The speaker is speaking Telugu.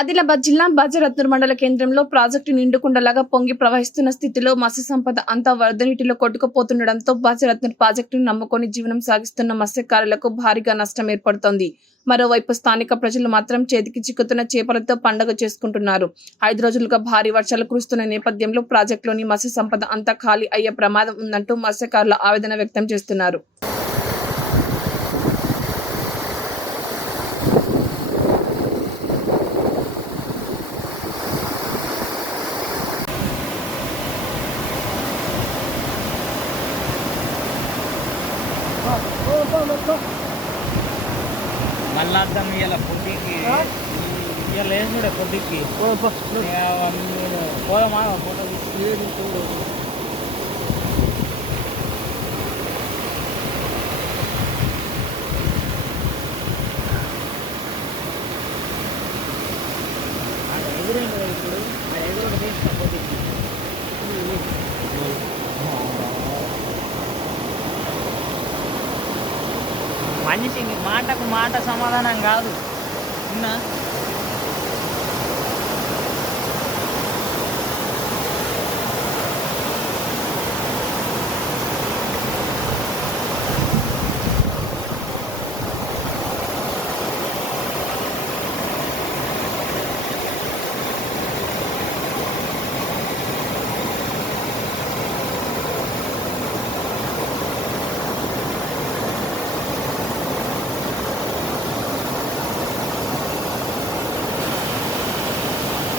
ఆదిలాబాద్ జిల్లా బాజరత్నూర్ మండల కేంద్రంలో ప్రాజెక్టు నిండుకుండలాగా పొంగి ప్రవహిస్తున్న స్థితిలో మత్స్య సంపద అంతా వరద నీటిలో కొట్టుకుపోతుండటంతో బాజరత్నూర్ ప్రాజెక్టును నమ్ముకొని జీవనం సాగిస్తున్న మత్స్యకారులకు భారీగా నష్టం ఏర్పడుతోంది. మరోవైపు స్థానిక ప్రజలు మాత్రం చేతికి చిక్కుతున్న చేపలతో పండగ చేసుకుంటున్నారు. ఐదు రోజులుగా భారీ వర్షాలు కురుస్తున్న నేపథ్యంలో ప్రాజెక్టులోని మత్స్య సంపద అంతా ఖాళీ అయ్యే ప్రమాదం ఉందంటూ మత్స్యకారులు ఆవేదన వ్యక్తం చేస్తున్నారు. మళ్ళా అర్థం ఇవాళ పొద్దుకి ఇవాళ వేసినాడే పొద్దుకి పోదామా ఫోటో ఎదురైంది మనిషి మాటకు మాట సమాధానం కాదు. ఉన్నా